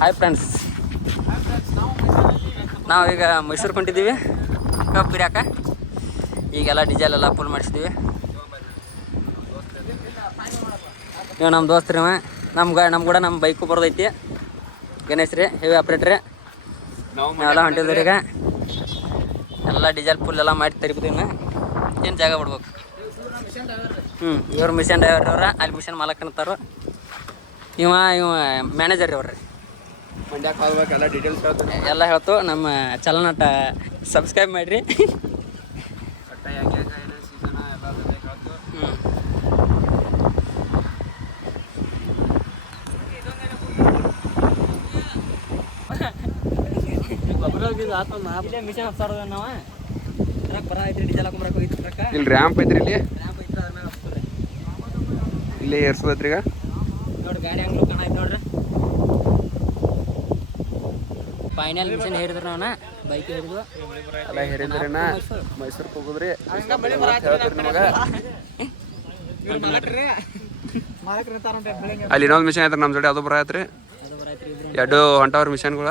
Hi friends, ನಾವೀಗ ಮೈಸೂರು ಕೊಂಡಿದ್ದೀವಿ ಕಬ್ಬು ಬಿರ್ಯಾಕ. ಈಗೆಲ್ಲ ಡೀಸೆಲ್ ಎಲ್ಲ ಫುಲ್ ಮಾಡಿಸಿದ್ದೀವಿ. ಇವ ನಮ್ಮ ದೋಸ್ತ್ರಿ, ನಮ್ಮ ಕೂಡ ನಮ್ಮ ಬೈಕು ಬರೋದೈತಿ. ಗಣೇಶ್ ರೀ ಹೆವಿ ಆಪ್ರೇಟ್ರಿ. ನಾವೆಲ್ಲ ಹೊಂಟಿದ್ರಿ ಈಗ. ಎಲ್ಲ ಡೀಸೆಲ್ ಫುಲ್ ಎಲ್ಲ ಮಾಡಿ ತರಿಬಿದ್ದೀವಿ. ಏನು ಜಾಗ ಬಿಡ್ಬೇಕು. ಇವ್ರು ಮಿಷನ್ ಡ್ರೈವರ್ ಇವ್ರ, ಅಲ್ಲಿ ಮಿಷನ್ ಮಾಲಕನತ್ತಾರ. ಇವ ಮ್ಯಾನೇಜರ್ ಇವ್ರಿ. ಮಂಡ್ಯಕ್ಕೆ ಹೋಗ್ಬೇಕು, ಎಲ್ಲ ಡೀಟೇಲ್ಸ್ ಹೇಳ್ತೀನಿ. ಎಲ್ಲ ಹೇಳ್ತು. ನಮ್ಮ ಚಲನಟ ಸಬ್ಸ್ಕ್ರೈಬ್ ಮಾಡಿರಿ. ಮಿಷನ್ ಹಚ್ಚಾರ ನಾವು ಟ್ರಕ್ ಬರ ಐತ್ರಿ, ಡೀಸೆಲ್ ಹಾಕೊಂಬರಕ್ಕೆ ಹೋಗಿತ್ತು ಟ್ರಕ್. ಇಲ್ಲಿ ರ್ಯಾಂಪ್ ಐತ್ರಿ, ಇಲ್ಲಿ ರ್ಯಾಂಪ್ ಐತ್ರಿ, ಅದ್ರ ಮೇಲೆ ಹಚ್ತಾರೆ. ಇಲ್ಲೇ ಏರ್ಸೋದೈತ್ರಿ. ಈಗ ನೋಡ್ರಿ ಗಾಡಿ ಹಂಗೆ ಲುಕ್ ಐತೆ ನೋಡ್ರಿ. ಫೈನಲ್ ಮಿಷನ್ ಹೇಳಿದ್ರು ನಾವು, ಬೈಕ್ ಹಿಡಿದು ಎಲ್ಲ ಹೇರಿದ್ರಿ. ಮೈಸೂರಿಗೆ ಹೋಗುದ್ರಿ. ಅಲ್ಲಿ ಇನ್ನೊಂದು ಮಿಷನ್ ಐತ್ರಿ ನಮ್ಮ ಜೋಡಿ, ಅದು ಬರತ್ರಿ. ಎರಡು ಹೊಂಟವ್ರ ಮಿಷನ್ಗಳ.